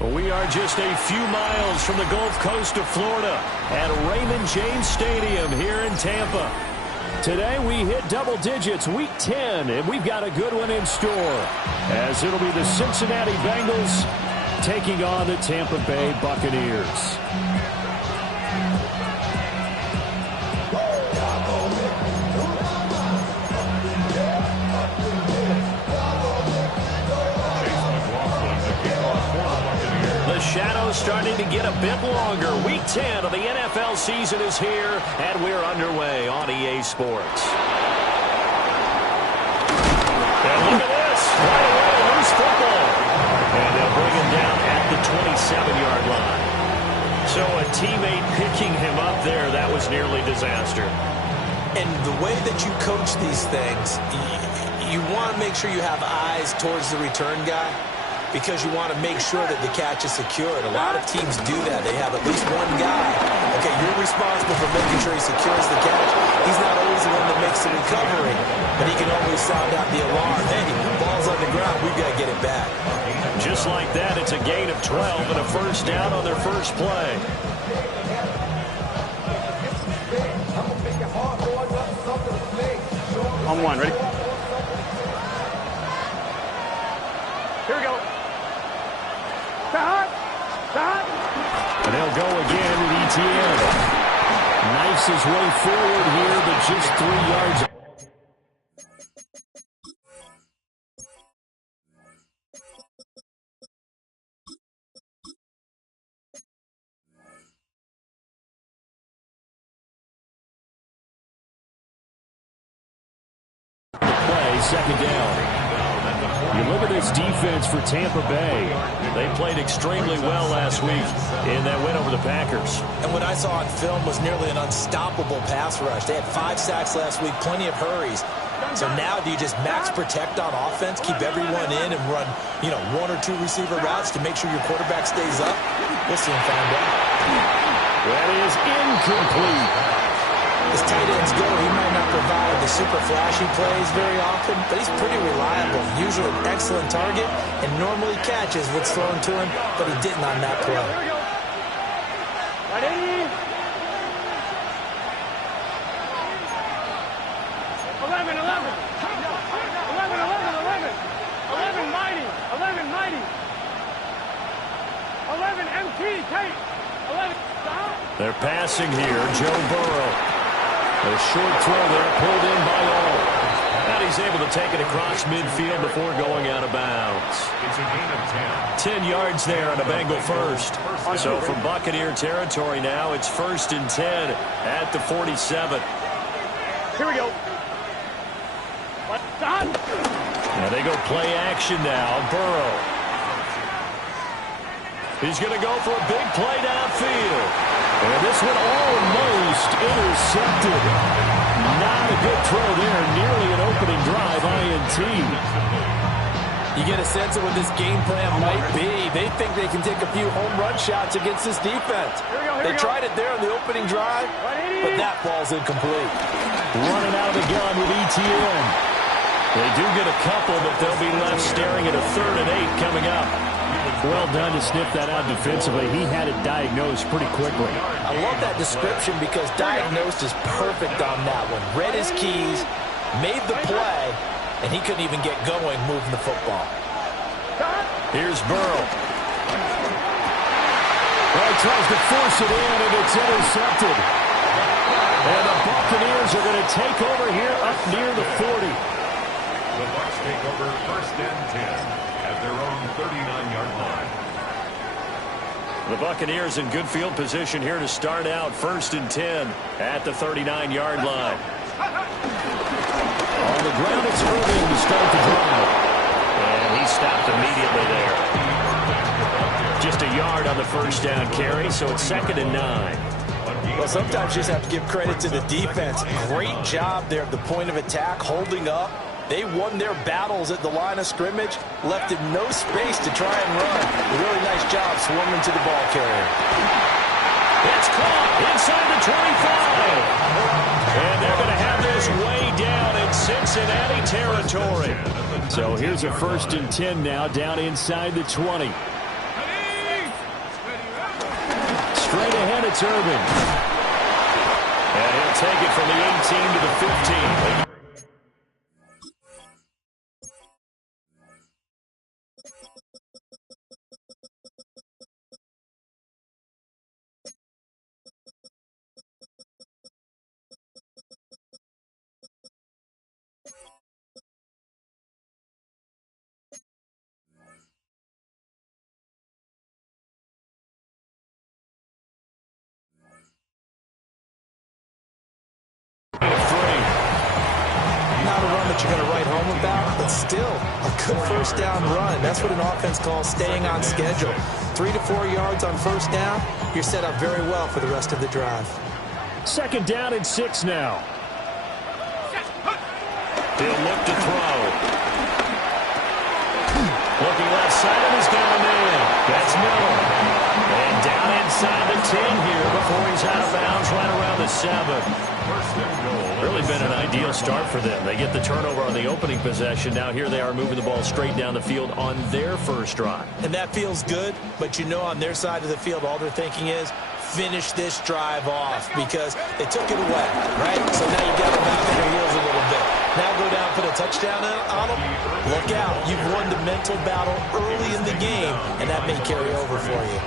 We are just a few miles from the Gulf Coast of Florida at Raymond James Stadium here in Tampa. Today we hit double digits, week 10, and we've got a good one in store, as it'll be the Cincinnati Bengals taking on the Tampa Bay Buccaneers. The shadow's starting to get a bit longer. Week 10 of the NFL season is here, and we're underway on EA Sports. And look at this. Right away, loose football. And they'll bring him down at the 27-yard line. So a teammate picking him up there, that was nearly disaster. And the way that you coach these things, you want to make sure you have eyes towards the return guy, because you want to make sure that the catch is secured. A lot of teams do that. They have at least one guy. Okay, you're responsible for making sure he secures the catch. He's not always the one that makes the recovery, but he can always sound out the alarm. Hey, ball's on the ground. We've got to get it back. Just like that, it's a gain of 12 and a first down on their first play. On one, ready? Here we go. And they'll go again with ETN. Knifes his way forward here, but just 3 yards. Play, second down. You look at this defense for Tampa Bay. They played extremely well last week in that win over the Packers. And what I saw on film was nearly an unstoppable pass rush. They had 5 sacks last week, plenty of hurries. So now do you just max protect on offense, keep everyone in, and run, 1 or 2 receiver routes to make sure your quarterback stays up? We'll soon find out. That is incomplete. As tight ends go, he might not provide the super flashy plays very often, but he's pretty reliable. Usually an excellent target, and normally catches what's thrown to him, but he didn't on that play. Ready? 11, 11. 11, 11, 11. 11 mighty. 11 mighty. 11 MT, Tate. 11 stop. They're passing here, Joe Burrow. A short throw there, pulled in by all. And he's able to take it across midfield before going out of bounds. It's a gain of 10. 10 yards there on a Bengal first. So from Buccaneer territory now, it's 1st and 10 at the 47. Here we go. Now they go play action now. Burrow. He's going to go for a big play downfield. And this one almost intercepted. Not a good throw there. Nearly an opening drive, INT. You get a sense of what this game plan might be. They think they can take a few home run shots against this defense. They tried it there on the opening drive, but that ball's incomplete. Running out of the gun with ETN. They do get a couple, but they'll be left staring at a 3rd and 8 coming up. Well done to sniff that out defensively. He had it diagnosed pretty quickly. I love that description because diagnosed is perfect on that one. Read his keys, made the play, and he couldn't even get going moving the football. Here's Burrow. Well, he tries to force it in, and it's intercepted. And the Buccaneers are going to take over here up near the 40. The Bucs take over 1st and 10 at their own 39-yard line. The Buccaneers in good field position here to start out 1st and 10 at the 39-yard line. On the ground, it's Irving to start the drive. And he stopped immediately there. Just a yard on the first down carry, so it's 2nd and 9. Well, sometimes you just have to give credit to the defense. Great job there at the point of attack, holding up. They won their battles at the line of scrimmage, left him no space to try and run. A really nice job swarming to the ball carrier. It's caught inside the 25. And they're going to have this way down in Cincinnati territory. So here's a 1st and 10 now down inside the 20. it's Irving. And he'll take it from the 18 to the 15. You're going to write home about, but still a good first down run. That's what an offense calls staying on schedule. 3 to 4 yards on first down, you're set up very well for the rest of the drive. 2nd down and 6 now. He'll look to throw. Looking left side, and he's got a man. That's Miller. And down inside the 10 here before he's out of bounds right around the 7. Really been an ideal start for them. They get the turnover on the opening possession. Now here they are moving the ball straight down the field on their first drive. And that feels good, but you know on their side of the field all they're thinking is finish this drive off because they took it away, right? So now you got them back on their heels a little bit. Now go down, put a touchdown on them. Look out. You've won the mental battle early in the game, and that may carry over for you.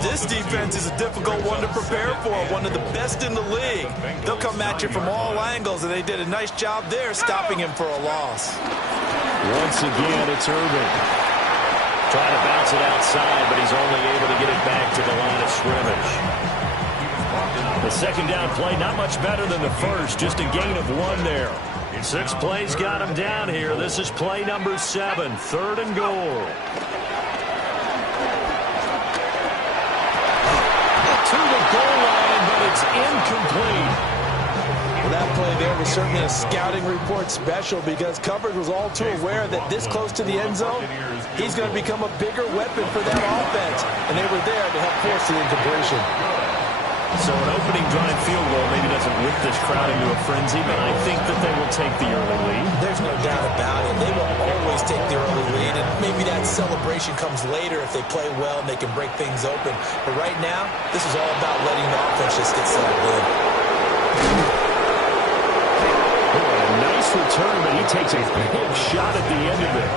This defense is a difficult one to prepare for, one of the best in the league. They'll come at you from all angles, and they did a nice job there stopping him for a loss. Once again, it's Irving. Trying to bounce it outside, but he's only able to get it back to the line of scrimmage. The 2nd down play, not much better than the first, just a gain of 1 there. 6 plays got him down here. This is play number 7, 3rd and goal. To the goal line, but it's incomplete. Well, that play there was certainly a scouting report special because coverage was all too aware that this close to the end zone, he's going to become a bigger weapon for that offense, and they were there to help force the incompletion. So an opening drive field goal maybe doesn't whip this crowd into a frenzy, but I think that they will take the early lead. There's no doubt about it. They will always take the early lead, and maybe that celebration comes later if they play well and they can break things open. But right now, this is all about letting the offense just get settled in. Oh, a nice return, but he takes a big shot at the end of it.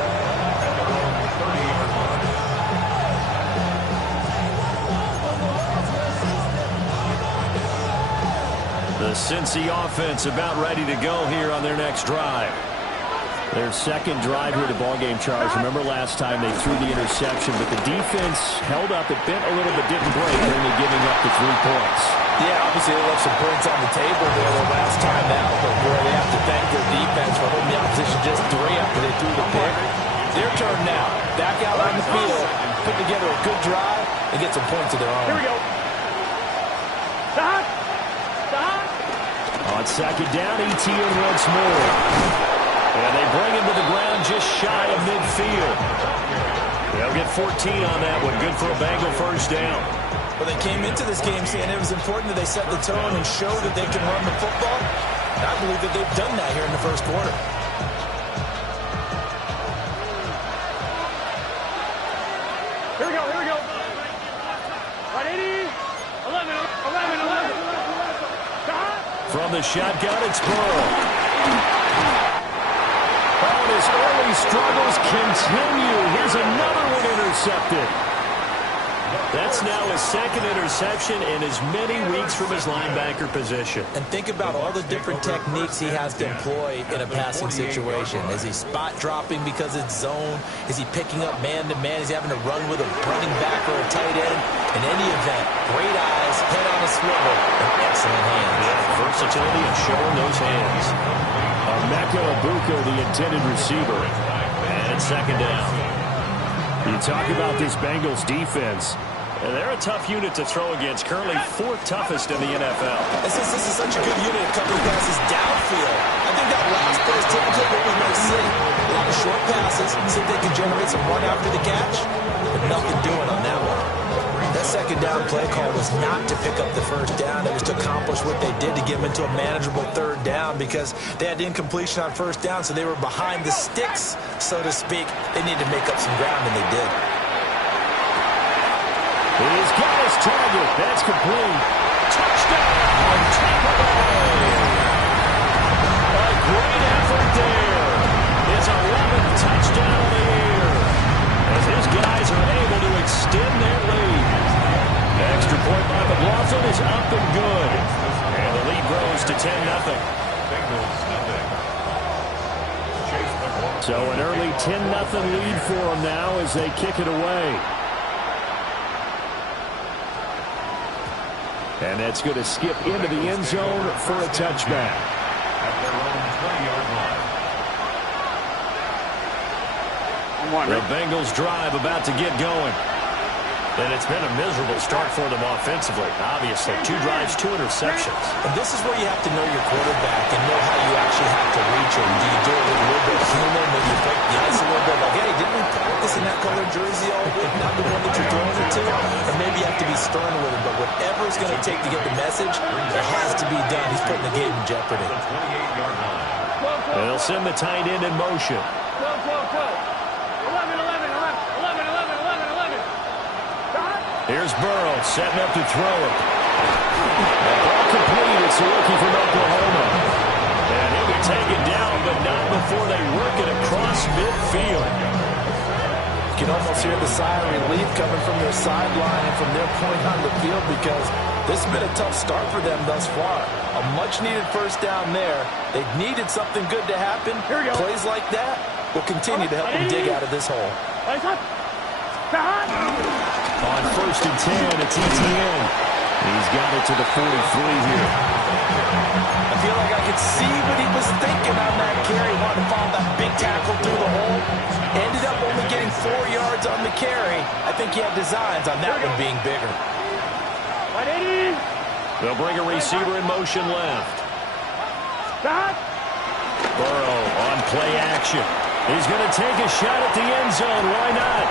The Cincy offense about ready to go here on their next drive. Their 2nd drive here, the ballgame, Charles. Remember last time they threw the interception, but the defense held up. It bent a little but didn't break, only giving up the 3 points. Yeah, obviously they left some points on the table there the last time out, but boy, they have to thank their defense for holding the opposition just 3 after they threw the pick. Their turn now. Back out on the field, put together a good drive, and get some points of their own. Here we go. Stop. On 2nd down, ETN once more. And they bring him to the ground just shy of midfield. They'll get 14 on that one. Good for a Bengal first down. Well, they came into this game saying it was important that they set the tone and show that they can run the football. And I believe that they've done that here in the first quarter. Here we go. Right, 80. 11. From the shotgun, it's Burrow. Oh, and his early struggles continue. Here's another one intercepted. That's now his 2nd interception in as many weeks from his linebacker position. And think about all the different techniques he has to employ in a passing situation. Is he spot dropping because it's zone? Is he picking up man-to-man? Is he having to run with a running back or a tight end? In any event, great eyes, head on a swivel, and excellent hands. Yeah, versatility and showing those hands. Emeka Egbuka, the intended receiver. And it's 2nd down. You talk about this Bengals defense. They're a tough unit to throw against, currently 4th toughest in the NFL. This is such a good unit of covering passes downfield. I think that last play is typically what we might see. A lot of short passes, see if they can generate some run after the catch, but nothing doing on that one. That 2nd down play call was not to pick up the first down. It was to accomplish what they did to get them into a manageable 3rd down because they had incompletion on first down, so they were behind the sticks, so to speak. They needed to make up some ground, and they did. He's got his target. That's complete. Touchdown, Tampa Bay. A great effort there. His 11th touchdown of the year, as his guys are able to extend their lead. Extra point by McLaughlin is up and good. And the lead grows to 10-0. So an early 10-0 lead for them now as they kick it away. And that's going to skip into the end zone for a touchback. At their own 20-yard line. The Bengals drive about to get going. And it's been a miserable start for them offensively. Obviously, 2 drives, 2 interceptions. And this is where you have to know your quarterback and know how you actually have to reach him. Do you do it with a little bit of humor, maybe you break the ice a little bit, like, hey, didn't we practice in that colored jersey all week, not the one that you're throwing it to? Or maybe you have to be stern with him, but whatever it's going to take to get the message, it has to be done. He's putting the game in jeopardy. They'll send the tight end in motion. Here's Burrow setting up to throw it. Ball complete. It's a rookie from Oklahoma. And he'll be taken down, but not before they work it across midfield. You can almost hear the sigh of relief coming from their sideline and from their point on the field, because this has been a tough start for them thus far. A much-needed first down there. They've needed something good to happen. Plays like that will continue to help them dig out of this hole. On 1st and 10, it's ETN. He's got it to the 43 here. I feel like I could see what he was thinking on that carry. Wanted to follow that big tackle through the hole. Ended up only getting 4 yards on the carry. I think he had designs on that one being bigger. They'll bring a receiver in motion left. Burrow on play action. He's going to take a shot at the end zone. Why not?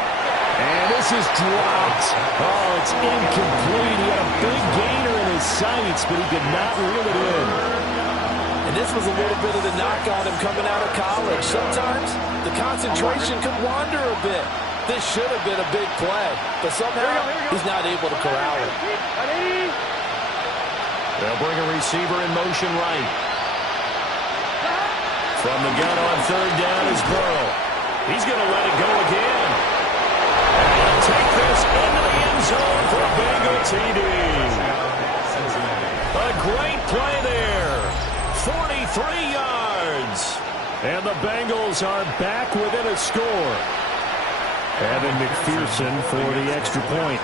And this is dropped. Oh, it's incomplete. He had a big gainer in his sights, but he could not reel it in. And this was a little bit of the knock on him coming out of college. Sometimes the concentration could wander a bit. This should have been a big play, but somehow he's not able to corral it. They'll bring a receiver in motion right. From the gun on 3rd down is Burrow. He's going to let it go again. And he'll take this into the end zone for a Bengal TD. A great play there. 43 yards. And the Bengals are back within a score. Evan McPherson for the extra point.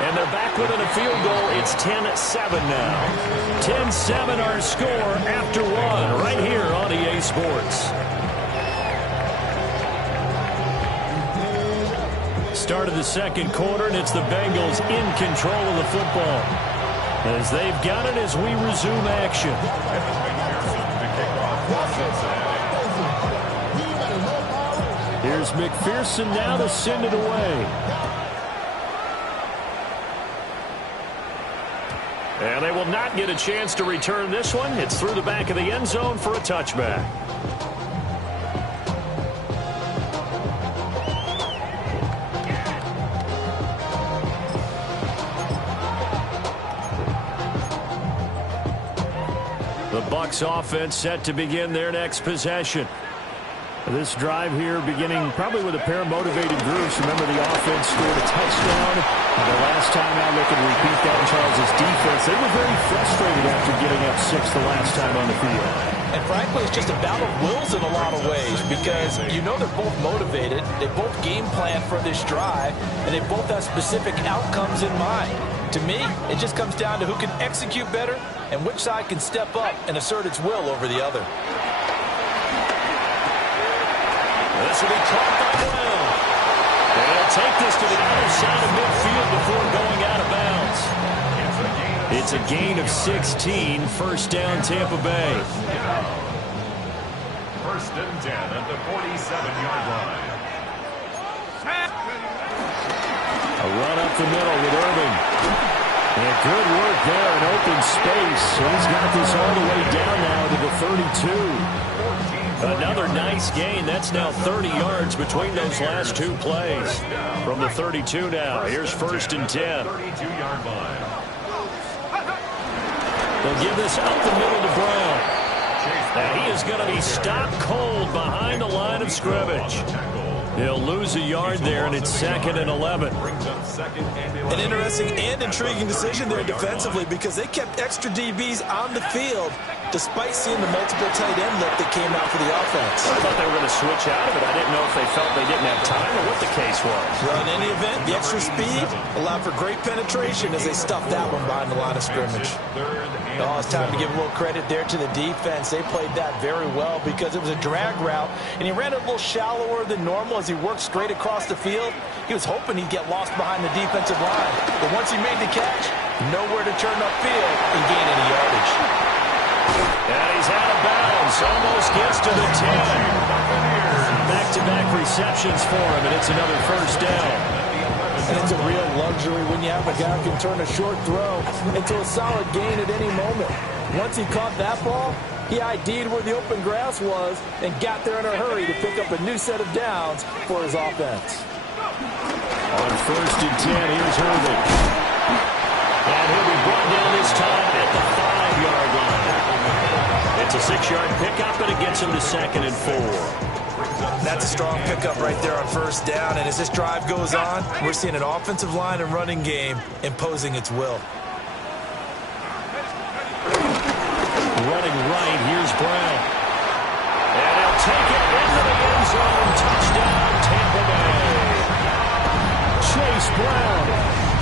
And they're back within a field goal. It's 10-7 now. 10-7 our score after 1 right here on EA Sports. Start of the second quarter, and it's the Bengals in control of the football, as they've got it as we resume action. Here's McPherson now to send it away. And they will not get a chance to return this one. It's through the back of the end zone for a touchback. The Bucs offense set to begin their next possession. This drive here beginning probably with a pair of motivated groups. Remember, the offense scored a touchdown. And the last time out, they could repeat that in Charles' defense. They were very frustrated after getting up 6 the last time on the field. And frankly, it's just a battle of wills in a lot of ways, because you know they're both motivated. They both game plan for this drive, and they both have specific outcomes in mind. To me, it just comes down to who can execute better and which side can step up and assert its will over the other. This will be caught by Brown. They'll take this to the other side of midfield before going out of bounds. It's a gain of 16. First down, Tampa Bay. First and 10 at the 47-yard line. A run up the middle with Irving. And good work there in open space. So he's got this all the way down now to the 32. Another nice gain. That's now 30 yards between those last two plays. From the 32 now. Here's 1st and 10. 32-yard line. They'll give this up the middle to Brown. And he is going to be stopped cold behind the line of scrimmage. He'll lose a yard there, and it's 2nd and 11. An interesting and intriguing decision there defensively because they kept extra DBs on the field despite seeing the multiple tight end look that came out for the offense. I thought they were going to switch out of it. I didn't know if they felt they didn't have time or what the case was. Well, in any event, the extra speed allowed for great penetration as they stuffed that one behind the line of scrimmage. Oh, it's time to give a little credit there to the defense. They played that very well because it was a drag route, and he ran it a little shallower than normal as he worked straight across the field. He was hoping he'd get lost behind the defensive line. But once he made the catch, nowhere to turn upfield and gain any yardage. And he's out of bounds. Almost gets to the 10. Back-to-back receptions for him, and it's another 1st down. And it's a real luxury when you have a guy who can turn a short throw into a solid gain at any moment. Once he caught that ball, he ID'd where the open grass was and got there in a hurry to pick up a new set of downs for his offense. On 1st and 10, here's Irving. And he'll be brought down this time at the 5-yard line. It's a 6-yard pickup, and it gets him to 2nd and 4. That's a strong pickup right there on 1st down, and as this drive goes on, we're seeing an offensive line and running game imposing its will. Running right, here's Brown. And he'll take it into the end zone. Touchdown, Tampa Bay. Chase Brown,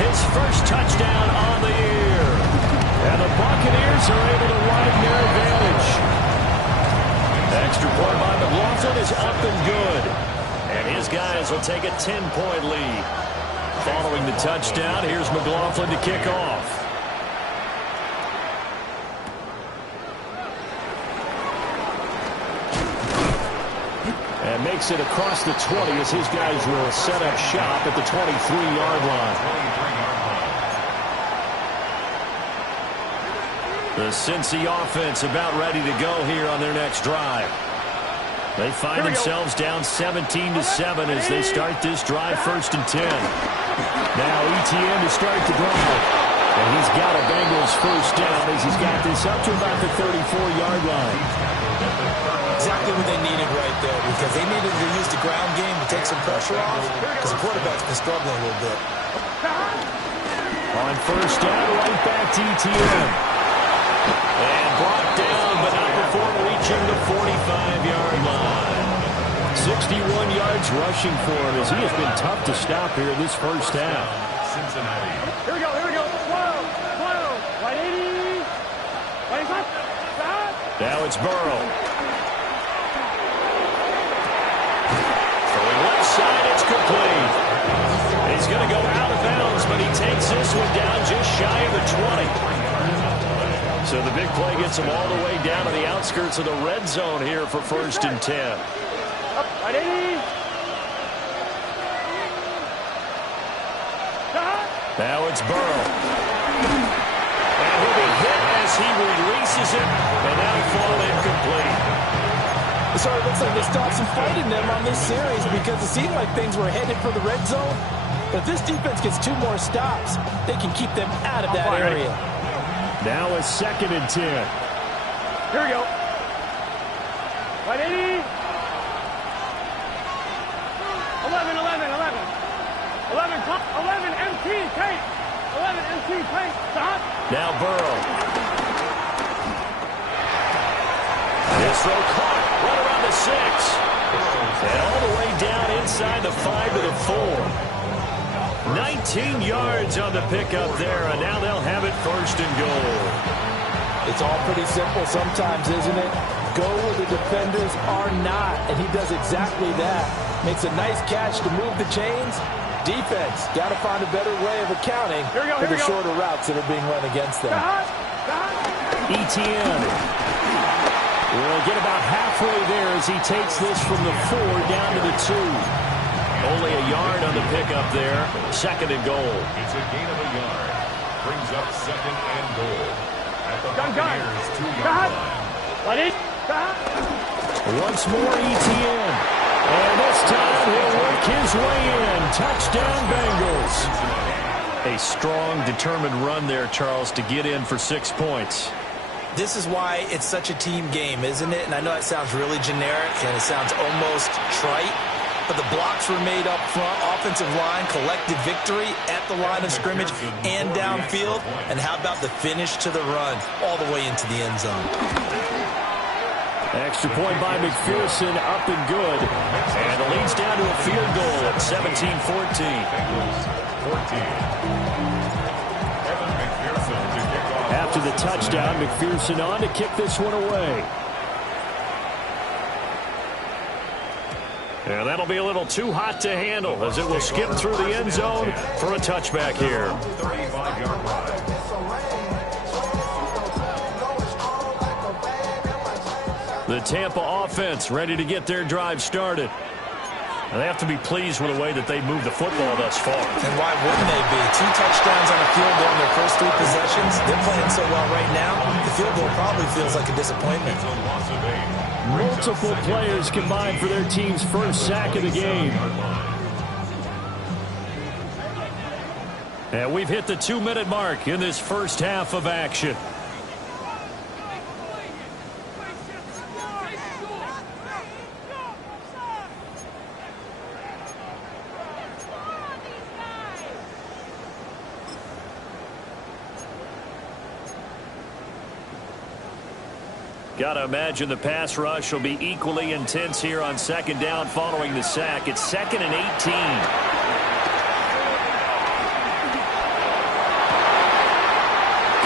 his first touchdown on the year. And the Buccaneers are able to widen their advantage. Extra point by McLaughlin is up and good. And his guys will take a 10-point lead. Following the touchdown, here's McLaughlin to kick off. And makes it across the 20 as his guys will set up shop at the 23-yard line. The Cincy offense about ready to go here on their next drive. They find themselves down 17-7 as they start this drive 1st and 10. Now ETN to start the drive. And he's got a Bengals 1st down as he's got this up to about the 34-yard line. Exactly what they needed right there because they needed to use the ground game to take some pressure off because the quarterback's been struggling a little bit. On 1st down, right back to ETN. And brought down, but not before reaching the 45-yard line. 61 yards rushing for him as he has been tough to stop here in this 1st half. Cincinnati. Here we go, here we go. Slow. 180. 25. Stop. Now it's Burrow. Throwing left side, it's complete. He's going to go out of bounds, but he takes this one down just shy of the 20. So the big play gets him all the way down to the outskirts of the red zone here for 1st and 10. Up, 180. Now it's Burrow. And he'll be hit as he releases it, and that'll fall incomplete. It sort of looks like they stopped some fighting them on this series because it seemed like things were headed for the red zone. But if this defense gets 2 more stops, they can keep them out of that area. Now it's 2nd and 10. Here we go. 180. 11. 11 MT, take. 11 MT, take. Stop. Now Burrow. This throw caught right around the 6. And all the way down inside the 5 to the 4. 19 yards on the pickup there, and now they'll have it 1st and goal. It's all pretty simple sometimes, isn't it? Go where the defenders are not, and he does exactly that. Makes a nice catch to move the chains. Defense, got to find a better way of accounting for the shorter routes that are being run against them. ETN will get about halfway there as he takes this from the 4 down to the 2. Only a yard on the pickup there. 2nd and goal. It's a gain of a yard. Brings up 2nd and goal. At the Buccaneers' 2-yard line. Once more, ETN. And this time he'll work his way in. Touchdown, Bengals. A strong, determined run there, Charles, to get in for 6 points. This is why it's such a team game, isn't it? And I know that sounds really generic and it sounds almost trite, but the blocks were made up front, offensive line, collective victory at the line of scrimmage and downfield. And how about the finish to the run all the way into the end zone? Extra point by McPherson, up and good. And it leads down to a field goal at 17-14. After the touchdown, McPherson on to kick this one away. And that'll be a little too hot to handle as it will skip through the end zone for a touchback here. The Tampa offense ready to get their drive started. And they have to be pleased with the way that they moved the football thus far. And why wouldn't they be? 2 touchdowns on the field goal in their first 3 possessions. They're playing so well right now, the field goal probably feels like a disappointment. Multiple players combined for their team's first sack of the game. And we've hit the 2-minute mark in this first half of action. Got to imagine the pass rush will be equally intense here on second down following the sack. It's 2nd and 18.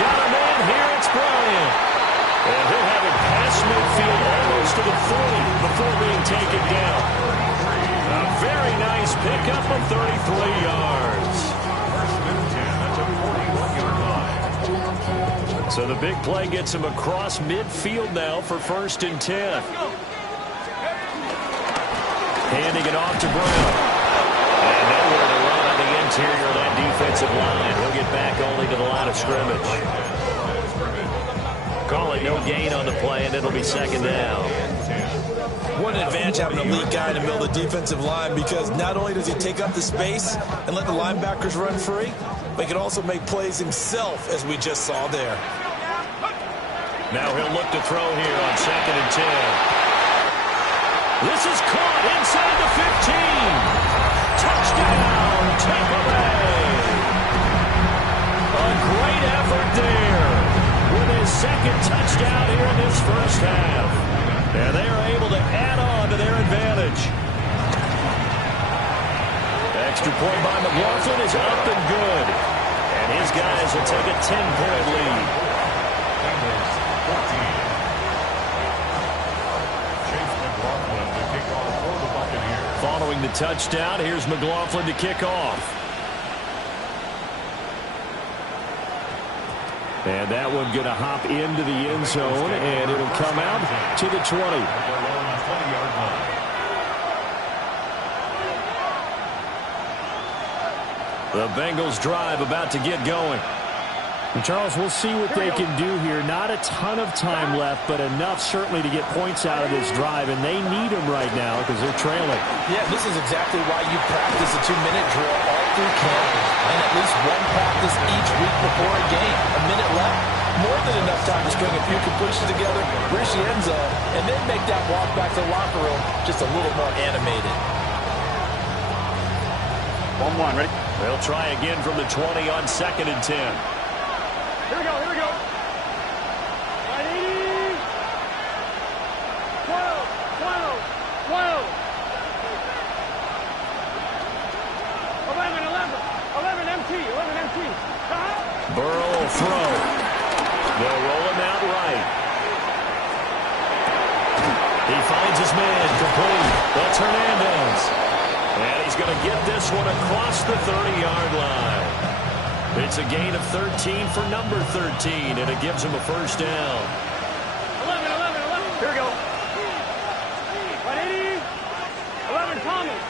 Got him in. Here it's Bryant. And he'll have it past midfield almost to the 40 before being taken down. A very nice pickup of 33 yards. So the big play gets him across midfield now for 1st and 10. Handing it off to Brown. And nowhere to run on the interior of that defensive line. He'll get back only to the line of scrimmage. Call it no gain on the play, and it'll be 2nd down. What an advantage having a elite guy in the middle of the defensive line, because not only does he take up the space and let the linebackers run free, but he can also make plays himself, as we just saw there. Now he'll look to throw here on 2nd and 10. This is caught inside the 15. Touchdown, Tampa Bay. A great effort there with his 2nd touchdown here in this first half. And they are able to add on to their advantage. Extra point by McLaughlin is up and good. And his guys will take a 10-point lead. Following the touchdown, here's McLaughlin to kick off. And that one going to hop into the end zone, and it'll come out to the 20. The Bengals drive about to get going. And Charles, we'll see what they can do here. Not a ton of time left, but enough certainly to get points out of this drive, and they need them right now because they're trailing. Yeah, this is exactly why you practice a 2-minute drill all through camp, and at least one practice each week before a game. A minute left, more than enough time to string a few completions together, reach the end zone, and then make that walk back to the locker room just a little more animated. 1-1, ready? They'll try again from the 20 on 2nd and 10. Here we go, here we go. 180. 12, 12, 12. 11, 11 MT, 11 MT. Burrow will throw. They'll roll him out right. He finds his man complete. That's Hernandez. And he's going to get this one across the 30-yard line. It's a gain of 13 for number 13, and it gives him a first down. 11, 11, 11. Here we go. 180. 11, Thomas.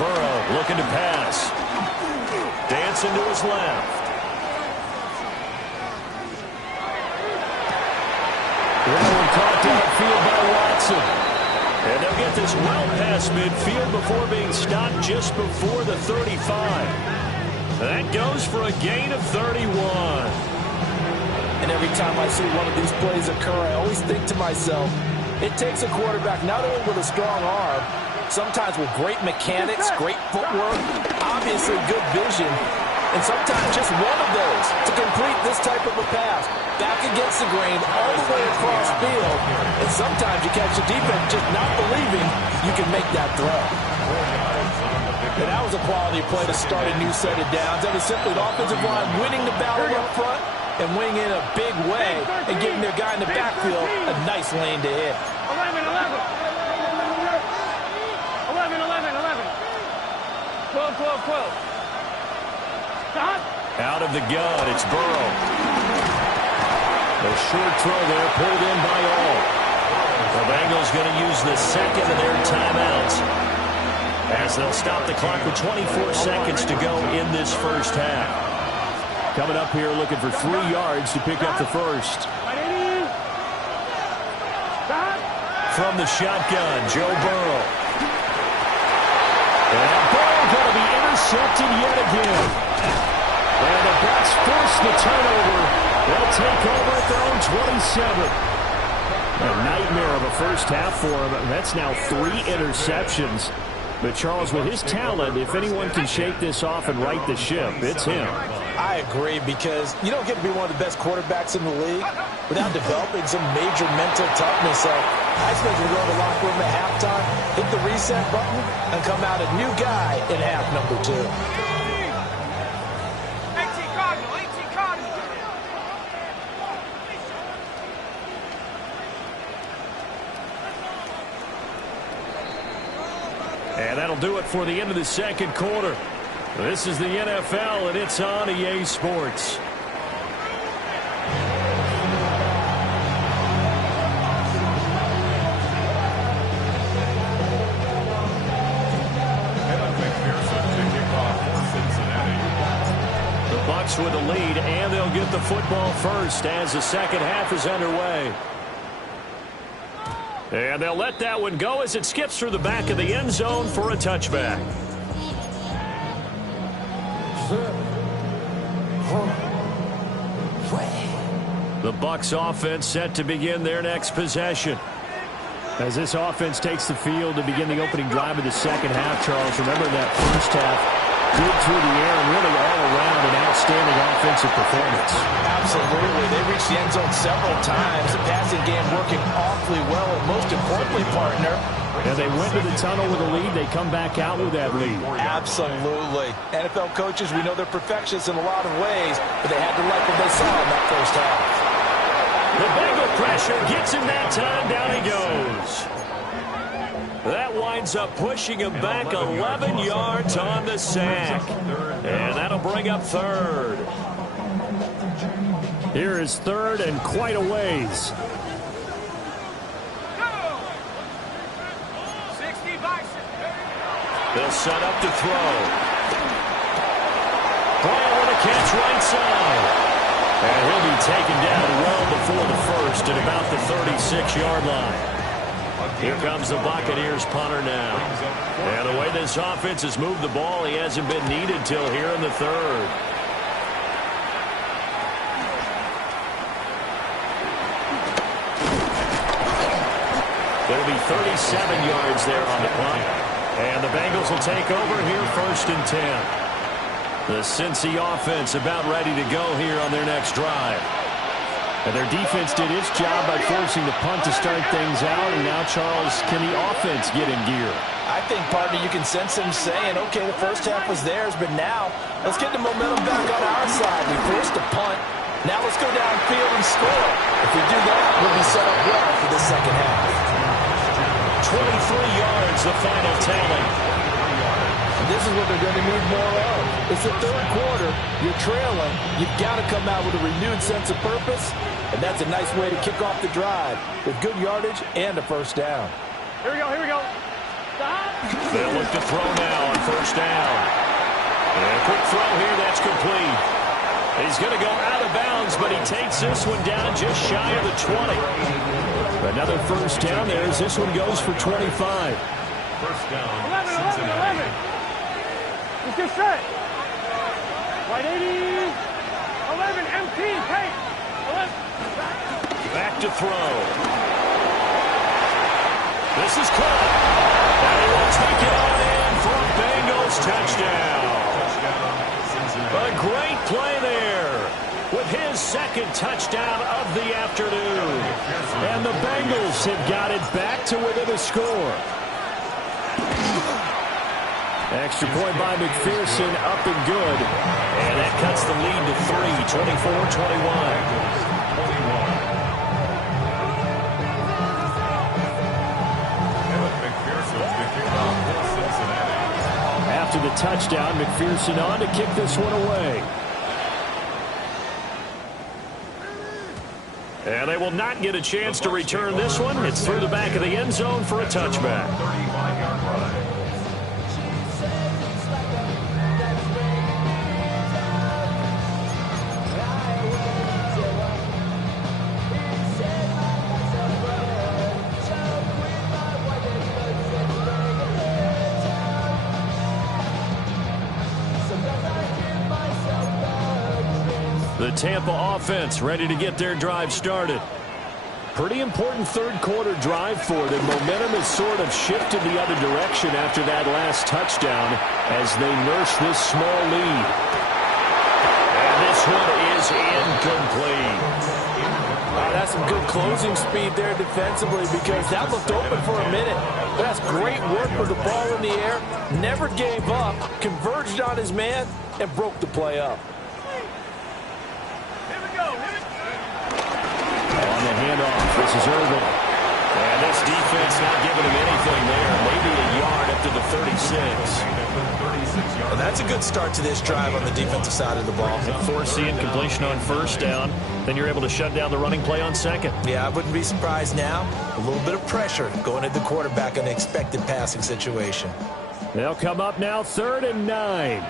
Burrow looking to pass. Dancing to his left. That one caught midfield by Watson. And they'll get this well past midfield before being stopped just before the 35. That goes for a gain of 31. And every time I see one of these plays occur, I always think to myself, it takes a quarterback not only with a strong arm, sometimes with great mechanics, great footwork, obviously good vision, and sometimes just one of those to complete this type of a pass. Back against the grain, all the way across field, and sometimes you catch the defense just not believing you can make that throw. And that was a quality play to start a new set of downs. That was simply the offensive line winning the battle up front and winning in a big way and giving their guy in the backfield a nice lane to hit. 11, 11. 11, 11, 11. 12, 12, 12. Stop. Out of the gun, it's Burrow. The short throw there pulled in by all. The Bengals going to use the second of their timeouts as they'll stop the clock with 24 seconds to go in this first half. Coming up here looking for 3 yards to pick up the first. From the shotgun, Joe Burrow. And Burrow going to be intercepted yet again. And the Bucs force the turnover. They'll take over at their own 27. A nightmare of a first half for him. That's now 3 interceptions. But Charles, with his talent, if anyone can shake this off and right the ship, it's him. I agree, because you don't get to be one of the best quarterbacks in the league without developing some major mental toughness. So I expect him to go to the locker room at halftime, hit the reset button, and come out a new guy in half number 2. 18 Cardinal, 18 Cardinal. And that'll do it for the end of the second quarter. This is the NFL, and it's on EA Sports. The Bucs with the lead, and they'll get the football first as the second half is underway. And they'll let that one go as it skips through the back of the end zone for a touchback. The Bucs offense set to begin their next possession. As this offense takes the field to begin the opening drive of the second half, Charles, remember that first half, good through the air and really all around an outstanding offensive performance. Absolutely. They reached the end zone several times. The passing game working awfully well, and most importantly, partner, and they went to the tunnel with a lead. They come back out with that lead. Absolutely. NFL coaches, we know they're perfectionists in a lot of ways, but they had to like what they saw in that first half. The Bengal pressure gets him that time. Down he goes. That winds up pushing him back 11 yards on the sack. And that'll bring up third. Here is third and quite a ways. They'll set up to throw. Bryant with a catch right side. And he'll be taken down well before the first at about the 36-yard line. Here comes the Buccaneers punter now. And the way this offense has moved the ball, he hasn't been needed till here in the third. It'll be 37 yards there on the punt. And the Bengals will take over here first and 10. The Cincy offense about ready to go here on their next drive. And their defense did its job by forcing the punt to start things out. And now, Charles, can the offense get in gear? I think, partner, you can sense them saying, okay, the first half was theirs, but now let's get the momentum back on our side. We forced a punt. Now let's go downfield and score. If we do that, we'll be set up well for the second half. 23 yards, the final tally. And this is what they're going to need more of. It's the third quarter. You're trailing. You've got to come out with a renewed sense of purpose, and that's a nice way to kick off the drive with good yardage and a first down. Here we go, here we go. Stop. They'll look to throw now on first down. And a quick throw here, that's complete. He's going to go out of bounds, but he takes this one down just shy of the 20. Another first down there as this one goes for 25. First down, 11, Cincinnati. 11. Let's get set. Right 80. 11, empty, take. 11. Back to throw. This is caught. And he will take it on in for a Bengals touchdown. Touchdown, Cincinnati. A great play there with his second touchdown of the afternoon. And the Bengals have got it back to within a score. Extra point by McPherson, up and good. And that cuts the lead to 3, 24-21. After the touchdown, McPherson on to kick this one away. And they will not get a chance to return this one. It's through the back of the end zone for a touchback. 35-yard run. The Tampa offense ready to get their drive started. Pretty important third quarter drive for them. Momentum has sort of shifted the other direction after that last touchdown as they nurse this small lead. And this one is incomplete. That's some good closing speed there defensively because that looked open for a minute. That's great work with the ball in the air. Never gave up, converged on his man, and broke the play up. On the handoff, this is Irvin. And this defense not giving him anything there. Maybe a yard up to the 36. Well, that's a good start to this drive on the defensive side of the ball. Forcing completion on first down. Then you're able to shut down the running play on second. Yeah, I wouldn't be surprised now. A little bit of pressure going at the quarterback in an expected passing situation. They'll come up now, 3rd and 9.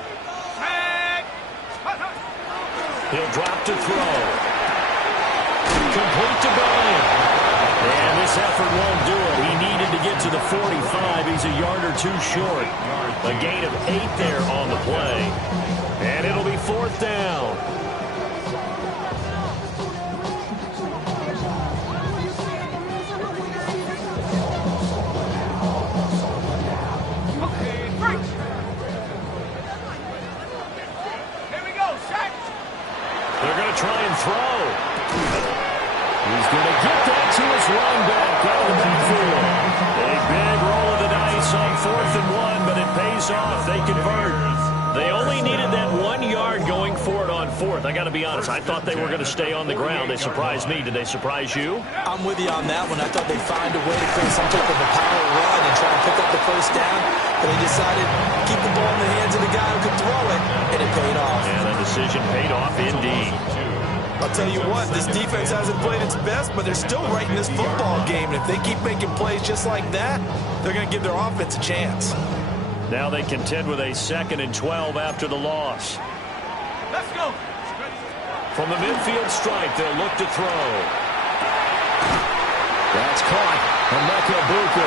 He'll drop to throw. Complete to Bryant. And this effort won't do it. He needed to get to the 45. He's a yard or two short. A gain of 8 there on the play. And it'll be 4th down. They're going to try and throw. He's going to get that to his running back out of the backfield. A big roll of the dice on 4th and 1, but it pays off. They convert. They only needed that 1 yard going for it on 4th. I got to be honest. I thought they were going to stay on the ground. They surprised me. Did they surprise you? I'm with you on that one. I thought they'd find a way to create some type of a power run and try to pick up the first down. But they decided to keep the ball in the hands of the guy who could throw it, and it paid off. And the decision paid off indeed. I'll tell you what, this defense hasn't played its best, but they're still right in this football game. And if they keep making plays just like that, they're going to give their offense a chance. Now they contend with a 2nd and 12 after the loss. Let's go. From the midfield stripe, they'll look to throw. That's caught. Emeka Buka.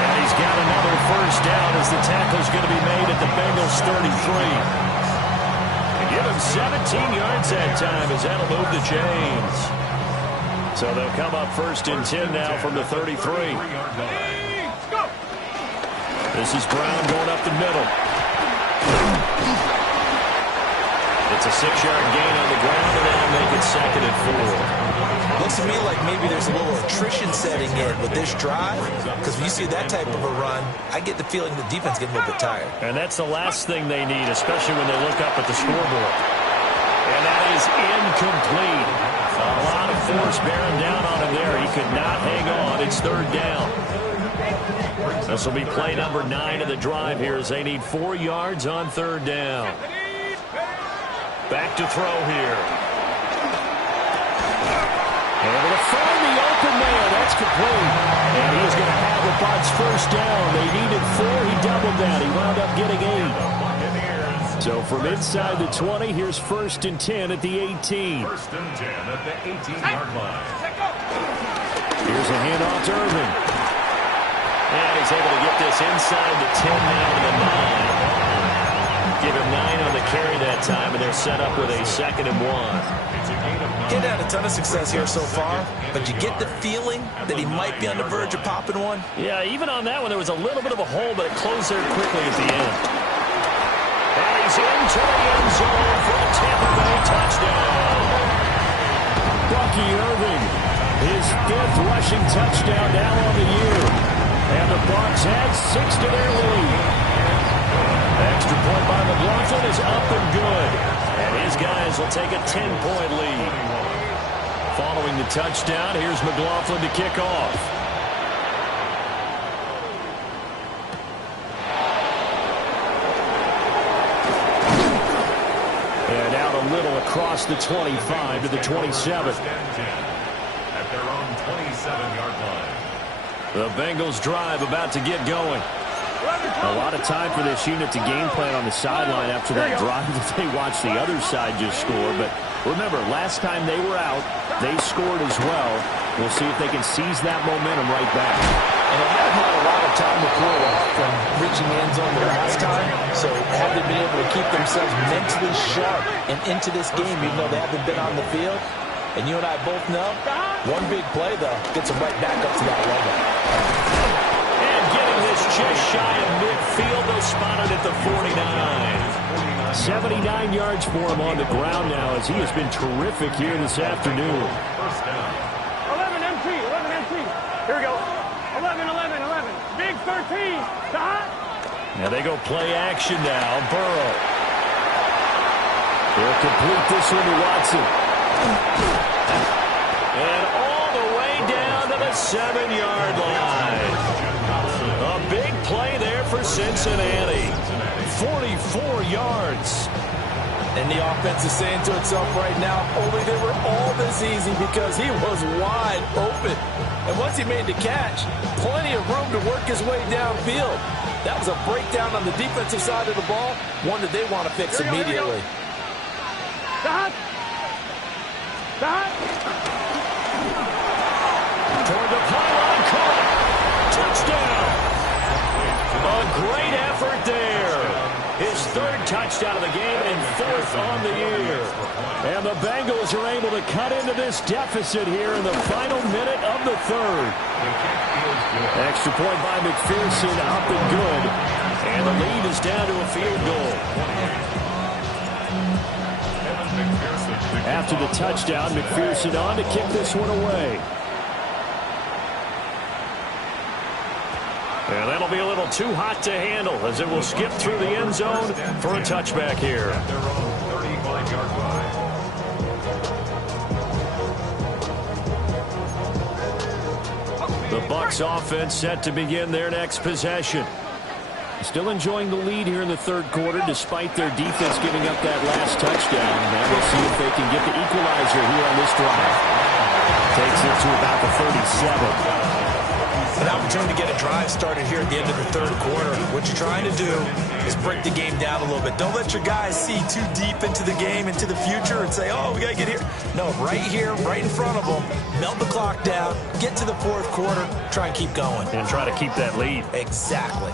And he's got another first down as the tackle's going to be made at the Bengals 33. Give him 17 yards that time as that'll move the chains. So they'll come up 1st and 10 now from the 33. This is Brown going up the middle. It's a 6-yard gain on the ground, and that'll make it 2nd and 4. Looks to me like maybe there's a little attrition setting in with this drive, because when you see that type of a run, I get the feeling the defense getting a little bit tired. And that's the last thing they need, especially when they look up at the scoreboard. And that is incomplete. A lot of force bearing down on him there. He could not hang on. It's 3rd down. This will be play number 9 of the drive here as they need 4 yards on 3rd down. Back to throw here. Able to find the open man. That's complete. And he's going to have the Bucs first down. They needed 4. He doubled that. He wound up getting 8. So from inside the 20, here's 1st and 10 at the 18. 1st and 10 at the 18-yard line. Here's a handoff to Irving. And he's able to get this inside the 10 now to the 9. Give him 9 on the carry that time, and they're set up with a 2nd and 1. Getting had a ton of success here so far, but you get the feeling that he might be on the verge of popping one. Yeah, even on that one, there was a little bit of a hole, but it closed there quickly at the end. And he's into the end zone for a Tampa Bay touchdown. Bucky Irving, his 5th rushing touchdown now on the year. And the Bucs add 6 to their lead. Extra point by McLaughlin is up and good. And his guys will take a 10-point lead. Following the touchdown, here's McLaughlin to kick off. And out a little across the 25 to the 27. At their own 27-yard line. The Bengals drive about to get going. A lot of time for this unit to game plan on the sideline after that drive that they watched the other side just score. But remember, last time they were out, they scored as well. We'll see if they can seize that momentum right back. And they haven't had a lot of time to cool off from reaching the end zone the last time. So have they been able to keep themselves mentally sharp and into this game, even though they haven't been on the field? And you and I both know, one big play, though, gets them right back up to that level. And getting this just shy of midfield, though spotted at the 49. 79 yards for him on the ground now as he has been terrific here this afternoon. 11 MC, 11 MC. Here we go. 11, 11, 11. Big 13. Dot. Now they go play action now. Burrow. They'll complete this one to Watson. And all the way down to the 7-yard line. A big play there for Cincinnati. 44 yards. And the offense is saying to itself right now, only they were all this easy because he was wide open. And once he made the catch, plenty of room to work his way downfield. That was a breakdown on the defensive side of the ball, one that they want to fix immediately. Dot. Dot. Toward the pylon, caught. Touchdown. A great effort there. His 3rd touchdown of the game and 4th on the year. And the Bengals are able to cut into this deficit here in the final minute of the 3rd. Extra point by McPherson, up and good. And the lead is down to a field goal. After the touchdown, McPherson on to kick this one away. And that'll be a little too hot to handle as it will skip through the end zone for a touchback here. At their own 35-yard line. The Bucs offense set to begin their next possession. Still enjoying the lead here in the 3rd quarter despite their defense giving up that last touchdown. And we'll see if they can get the equalizer here on this drive. Takes it to about the 37. An opportunity to get a drive started here at the end of the 3rd quarter. What you're trying to do is break the game down a little bit. Don't let your guys see too deep into the game, into the future, and say, oh, we got to get here. No, right here, right in front of them, melt the clock down, get to the 4th quarter, try and keep going. And try to keep that lead. Exactly.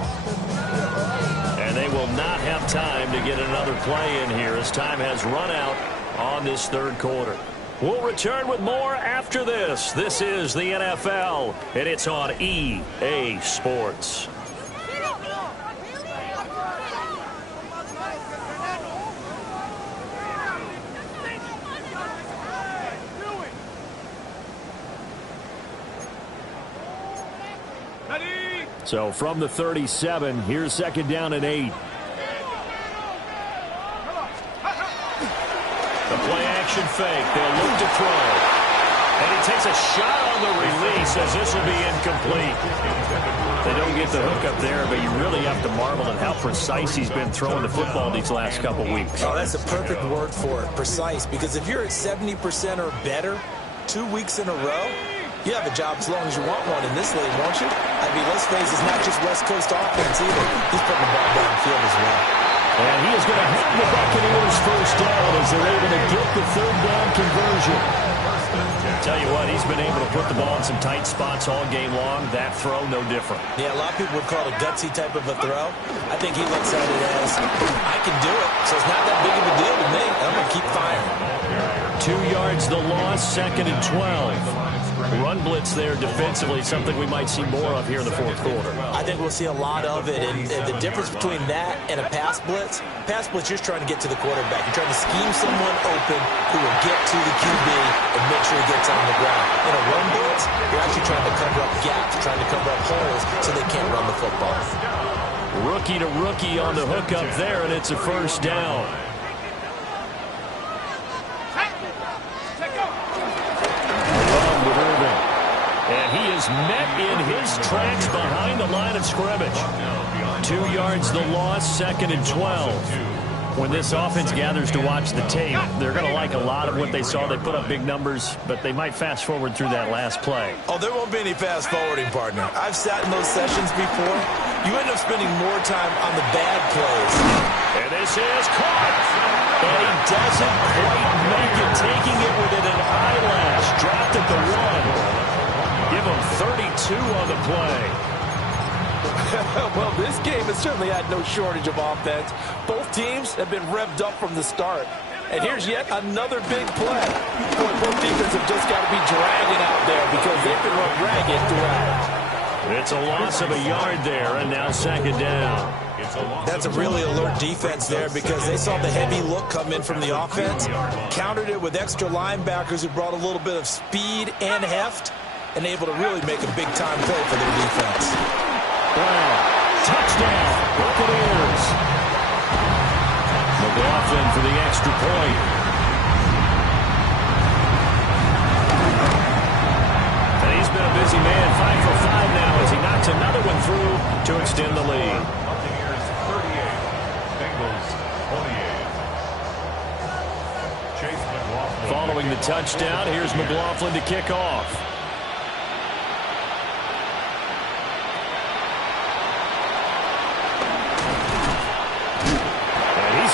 And they will not have time to get another play in here as time has run out on this 3rd quarter. We'll return with more after this. This is the NFL, and it's on EA Sports. So from the 37, here's 2nd down and 8. The play-action fake. They'll look to throw. And he takes a shot on the release as this will be incomplete. They don't get the hook up there, but you really have to marvel at how precise he's been throwing the football these last couple weeks. Oh, that's a perfect word for it, precise. Because if you're at 70% or better 2 weeks in a row, you have a job as long as you want one in this league, won't you? I mean, let's face it, it's not just West Coast offense either. He's putting the ball downfield as well. And he is going to have the Buccaneers first down as they're able to get the 3rd down conversion. Tell you what, he's been able to put the ball in some tight spots all game long. That throw, no different. Yeah, a lot of people would call it a gutsy type of a throw. I think he looks at it as, I can do it, so it's not that big of a deal to me. I'm going to keep firing. 2 yards the loss, 2nd and 12. Run blitz there defensively, something we might see more of here in the fourth quarter. I think we'll see a lot of it, and the difference between that and a pass blitz, you're just trying to get to the quarterback. You're trying to scheme someone open who will get to the QB and make sure he gets on the ground. In a run blitz, you're actually trying to cover up gaps, trying to cover up holes so they can't run the football. Rookie to rookie on the hook up there, and it's a first down. And he is met in his tracks behind the line of scrimmage. 2 yards the loss, 2nd and 12. When this offense gathers to watch the tape, they're going to like a lot of what they saw. They put up big numbers, but they might fast forward through that last play. Oh, there won't be any fast forwarding, partner. I've sat in those sessions before. You end up spending more time on the bad plays. And this is caught. And he doesn't quite make it, taking it within an eyelash. Dropped at the 1. Give him 32 on the play. Well, this game has certainly had no shortage of offense. Both teams have been revved up from the start. And here's yet another big play. Both defenses have just got to be dragging out there because they've been run ragged throughout. It's a loss of a yard there, and now 2nd down. That's a really alert defense there because they saw the heavy look come in from the offense, countered it with extra linebackers who brought a little bit of speed and heft, and able to really make a big-time play for their defense. Wow. Touchdown, Buccaneers. McLaughlin for the extra point. And he's been a busy man, 5 for 5 now as he knocks another one through to extend the lead. Buccaneers 38, Bengals 28. Chase McLaughlin. Following the touchdown, here's McLaughlin to kick off.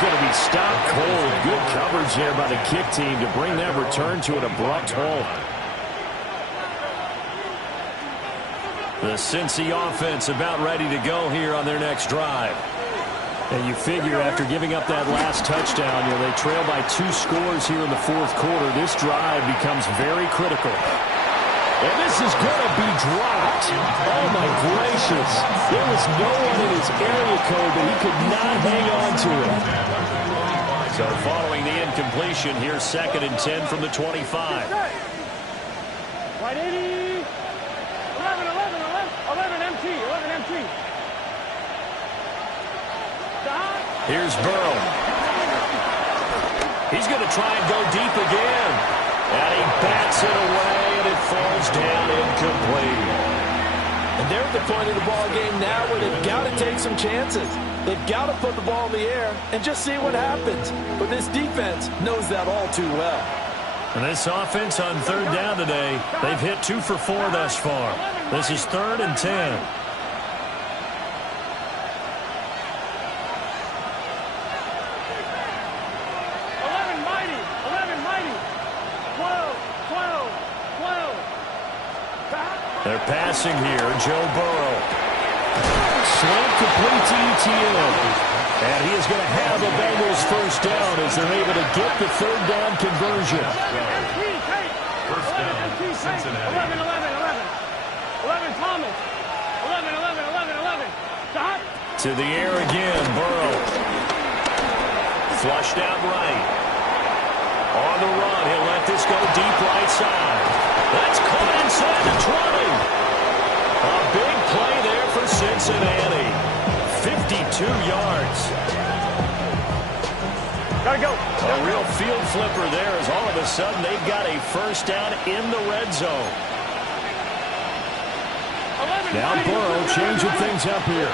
Going to be stopped cold. Good coverage there by the kick team to bring that return to an abrupt halt. The Cincy offense about ready to go here on their next drive. And you figure after giving up that last touchdown, they trail by 2 scores here in the fourth quarter. This drive becomes very critical. And this is going to be dropped. Oh, my gracious. There was no one in his area code, but he could not hang on to it. So following the incompletion, here's 2nd and 10 from the 25. Right 80. 11 MT. 11 MT. Here's Burrow. He's going to try and go deep again. And he bats it away. It falls down incomplete. And they're at the point of the ball game now where they've got to take some chances. They've got to put the ball in the air and just see what happens. But this defense knows that all too well. And this offense on 3rd down today, they've hit 2 for 4 thus far. This is 3rd and 10. 11 mighty. 11 mighty. 12. They're passing here. Joe Burrow. Slant complete to ETN. And he is going to have the Bengals first down as they're able to get the 3rd down conversion. First down, Cincinnati. 11 Thomas. 11. Stop. To the air again, Burrow. Flushed out right. On the run, he'll let this go deep right side. That's caught inside the 20. A big play there for Cincinnati. 52 yards. Gotta go. A real field flipper there as all of a sudden they've got a first down in the red zone. Now Burrow changing things up here.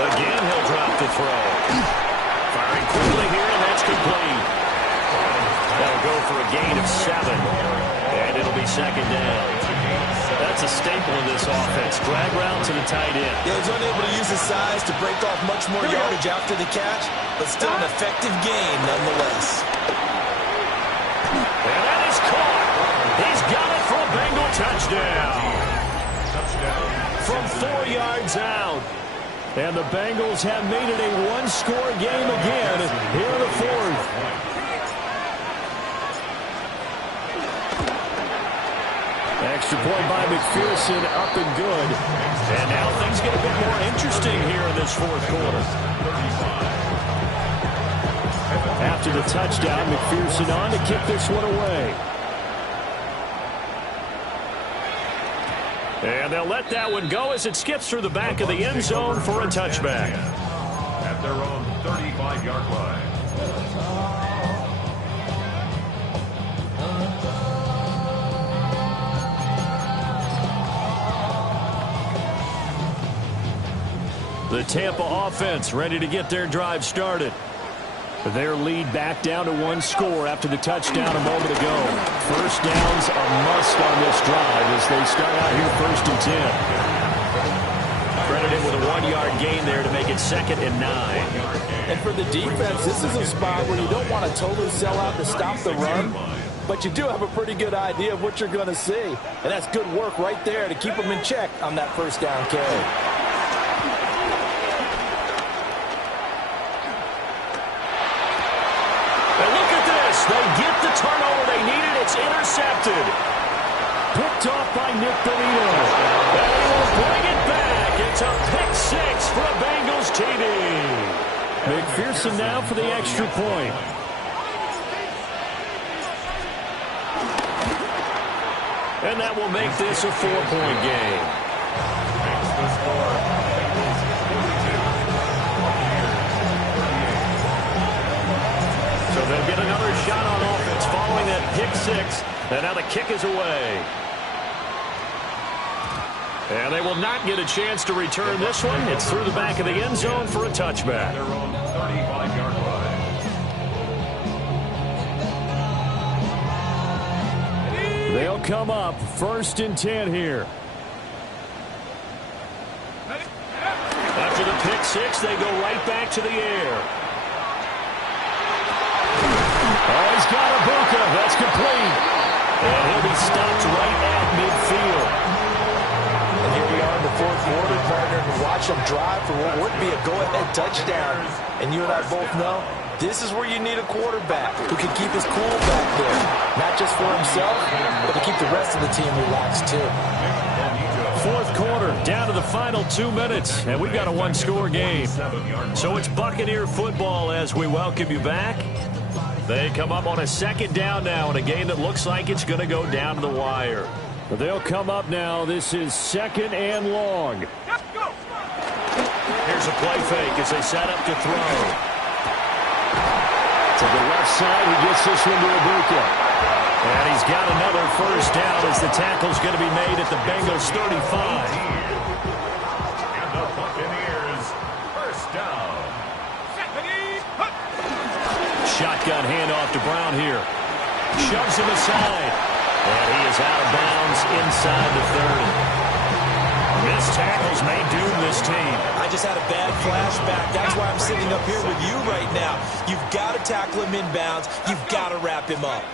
Again, he'll drop the throw. Firing quickly here, and that's complete. That'll go for a gain of 7. And it'll be 2nd down. That's That's a staple of this offense. Drag route to the tight end. Yeah, he's unable to use his size to break off much more yardage after the catch, but still an effective gain nonetheless. And that is caught. He's got it for a Bengal touchdown. From 4 yards out. And the Bengals have made it a one-score game again here in the fourth. Extra point by McPherson, up and good. And now things get a bit more interesting here in this fourth quarter. After the touchdown, McPherson on to kick this one away. And they'll let that one go as it skips through the back of the end zone for a touchback. At their own 35-yard line. The Tampa offense ready to get their drive started. Their lead back down to one score after the touchdown a moment ago. First downs a must on this drive as they start out here 1st and 10. Credited with a 1-yard gain there to make it 2nd and 9. And for the defense, this is a spot where you don't want to totally sell out to stop the run, but you do have a pretty good idea of what you're going to see. And that's good work right there to keep them in check on that first down carry. They get the turnover they needed. It's intercepted. Picked off by Nick Bonito. And he will bring it back. It's a pick 6 for a Bengals TD. McPherson now for the extra point. And that will make this a 4-point game. Makes the score. Bengals 42. So they'll get another shot on offense following that pick 6. And now the kick is away. And they will not get a chance to return this one. It's through the back of the end zone for a touchback. Their own 35-yard line. They'll come up 1st and 10 here. After the pick 6, they go right back to the air. Oh, he's got Ibuka. That's complete. And he'll be stopped right at midfield. And here we are in the fourth quarter, partner, to watch them drive for what would be a go-ahead touchdown. And you and I both know this is where you need a quarterback who can keep his cool back there. Not just for himself, but to keep the rest of the team relaxed, too. Fourth quarter, down to the final 2 minutes, and we've got a one-score game. So it's Buccaneer football as we welcome you back. They come up on a 2nd down now in a game that looks like it's going to go down to the wire. But they'll come up now. This is 2nd and long. Here's a play fake as they set up to throw. To the left side, he gets this one to Ibuka. And he's got another first down as the tackle's going to be made at the Bengals 35. And the Buccaneers, first down. Shotgun handoff to Brown here. Shoves him aside. And he is out of bounds inside the 30. Missed tackles may doom this team. I just had a bad flashback. That's why I'm sitting up here with you right now. You've got to tackle him inbounds. You've got to wrap him up.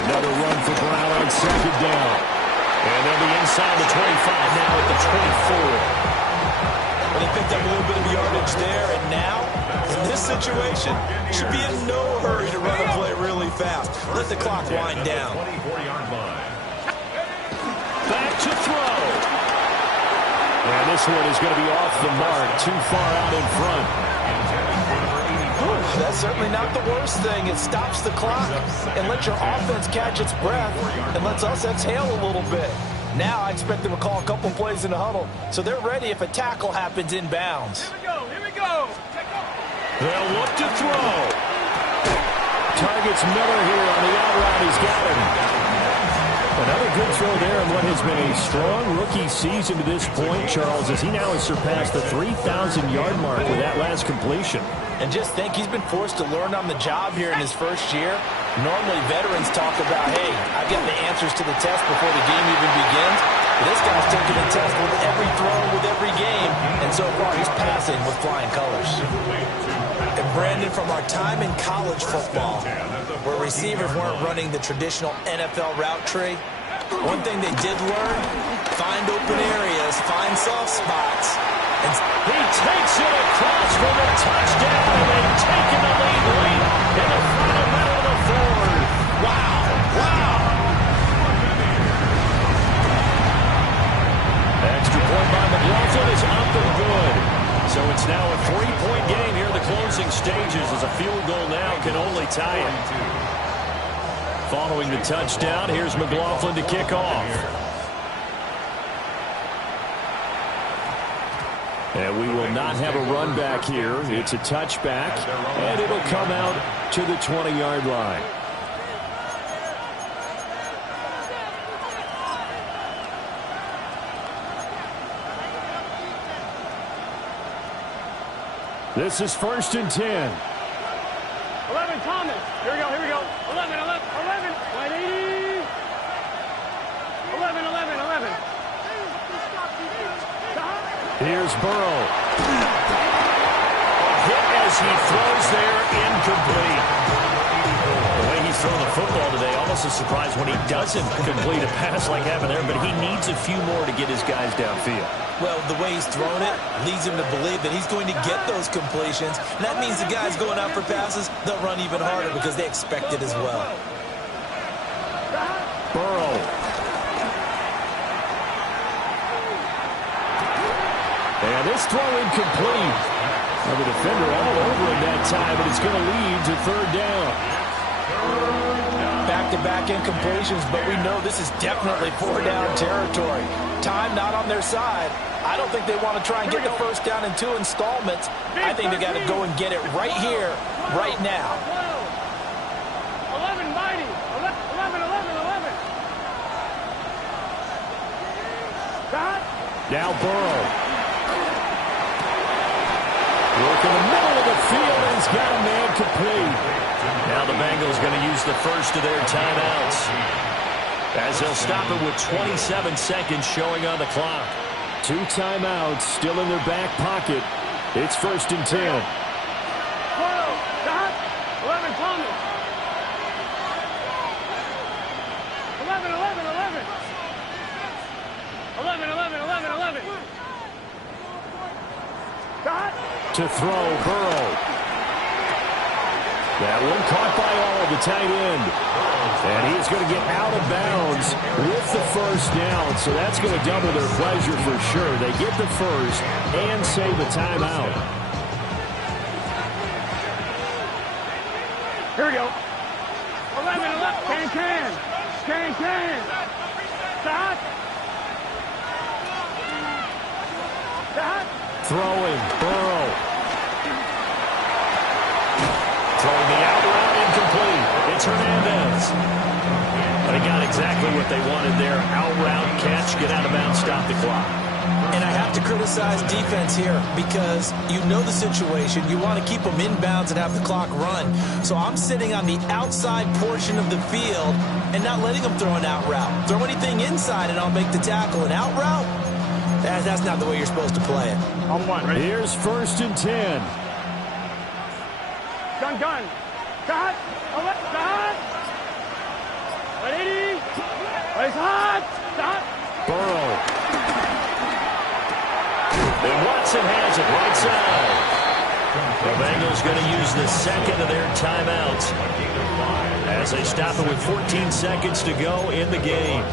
Another run for Brown on 2nd down. And they'll be inside the 25 now at the 24. Well, they picked up a little bit of yardage there, and now, in this situation, should be in no hurry to run a play really fast. Let the clock wind down. 24-yard line. Back to throw. And this one is going to be off the mark, too far out in front. That's certainly not the worst thing. It stops the clock and lets your offense catch its breath and lets us exhale a little bit. Now I expect them to call a couple plays in the huddle, so they're ready if a tackle happens inbounds. Here we go, here we go. They'll look to throw. Targets Miller here on the out route. He's got him. Another good throw there in what has been a strong rookie season to this point, Charles, as he now has surpassed the 3,000-yard mark with that last completion. And just think, he's been forced to learn on the job here in his first year. Normally, veterans talk about, hey, I get the answers to the test before the game even begins. But this guy's taking the test with every throw, with every game. And so far, he's passing with flying colors. And Brandon, from our time in college football, where receivers weren't running the traditional NFL route tree, one thing they did learn, find open areas, find soft spots. And he takes it across for the touchdown, and they've taken the lead late in the final minute of the fourth. Wow, wow. Extra point by McLaughlin is up and good. So it's now a 3-point game here in the closing stages, as a field goal now can only tie it. Following the touchdown, here's McLaughlin to kick off. And we will not have a run back here. It's a touchback, and it'll come out to the 20-yard line. This is 1st and 10. 11, Thomas. Here we go, here we go. 11, 11, 11. 11, 11, 11. Here's Burrow. Hit as he throws there, incomplete. The way he's throwing the football today, almost a surprise when he doesn't complete a pass like having there, but he needs a few more to get his guys downfield. Well, the way he's thrown it leads him to believe that he's going to get those completions. And that means the guys going out for passes, they'll run even harder because they expect it as well. Burrow. And this throw incomplete. Well, the defender all over him that time, but it's going to lead to 3rd down. Back-to-back incompletions, but we know this is definitely 4-down territory. Time not on their side. I don't think they want to try and get the first down in 2 installments. I think they got to go and get it right here, right now. 11, mighty. 11, 11, 11. God. Now Burrow. Work in the middle of the field, and he's got a man complete. Now the Bengals going to use the first of their timeouts, as they'll stop it with 27 seconds showing on the clock. 2 timeouts still in their back pocket. It's 1st and 10. 12, God. 11, Thomas. 11, 11, 11. 11, 11, 11, 11. God. To throw, Burrow. That one caught by all, the tight end. And he is going to get out of bounds with the first down. So that's going to double their pleasure for sure. They get the first and save a timeout. Here we go. 11, 11. Can. Stop. Throwing, Burrow. Throwing the out route, incomplete. It's Hernandez. But he got exactly what they wanted there. Out route, catch, get out of bounds, stop the clock. And I have to criticize defense here because you know the situation. You want to keep them inbounds and have the clock run. So I'm sitting on the outside portion of the field and not letting them throw an out route. Throw anything inside and I'll make the tackle. An out route? That's not the way you're supposed to play it. On 1, ready? Here's 1st and 10. Gun. God. 180. It's hot. Stop. Burrow. And Watson has it right side. The Bengals going to use the second of their timeouts as they stop it with 14 seconds to go in the game.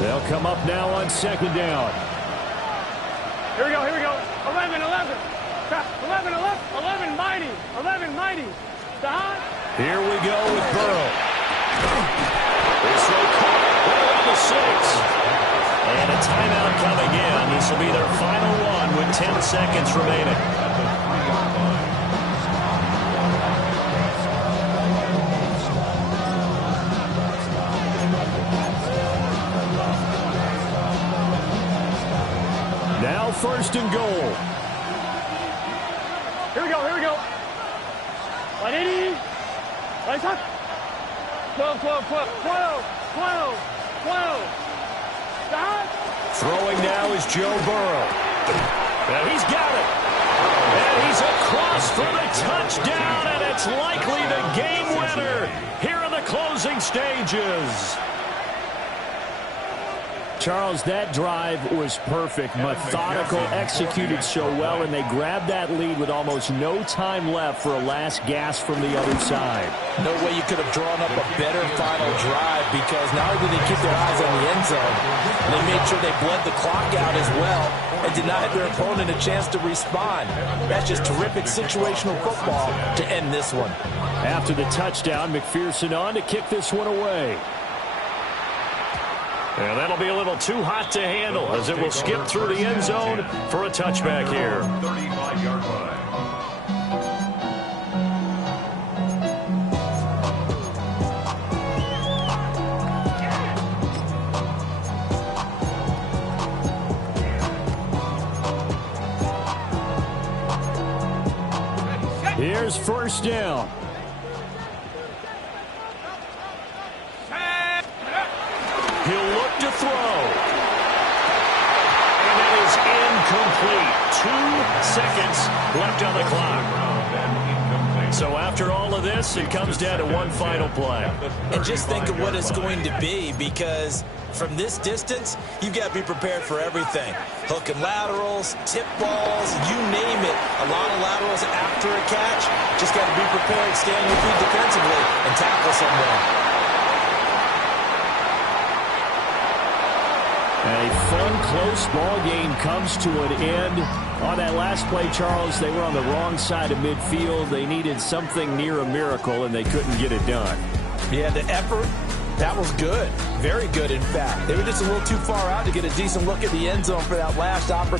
They'll come up now on 2nd down. Here we go. 11, 11. 11, 11, mighty. 11, mighty. Stop. Here we go with Burrow. This will caught right around the 6. And a timeout coming in. This will be their final one with 10 seconds remaining. first and goal. Here we go, here we go. 180. Right up. 12, 12, 12, 12, 12, 12. Stop. Throwing now is Joe Burrow. And he's got it. And he's across for the touchdown, and it's likely the game winner here in the closing stages. Charles, that drive was perfect, methodical, executed so well, and they grabbed that lead with almost no time left for a last gasp from the other side. No way you could have drawn up a better final drive, because not only did they keep their eyes on the end zone, they made sure they bled the clock out as well and denied their opponent a chance to respond. That's just terrific situational football to end this one. After the touchdown, McPherson on to kick this one away. And that'll be a little too hot to handle as it will skip through the end zone for a touchback here. 35-yard line. Here's first down. He'll look to throw. And that is incomplete. 2 seconds left on the clock. So after all of this, it comes down to one final play. And just think of what it's going to be, because from this distance, you've got to be prepared for everything. Hook and laterals, tip balls, you name it. A lot of laterals after a catch. Just got to be prepared, stay on your feet defensively, and tackle someone. A fun, close ball game comes to an end. On that last play, Charles, they were on the wrong side of midfield. They needed something near a miracle, and they couldn't get it done. Yeah, the effort, that was good. Very good, in fact. They were just a little too far out to get a decent look at the end zone for that last opportunity.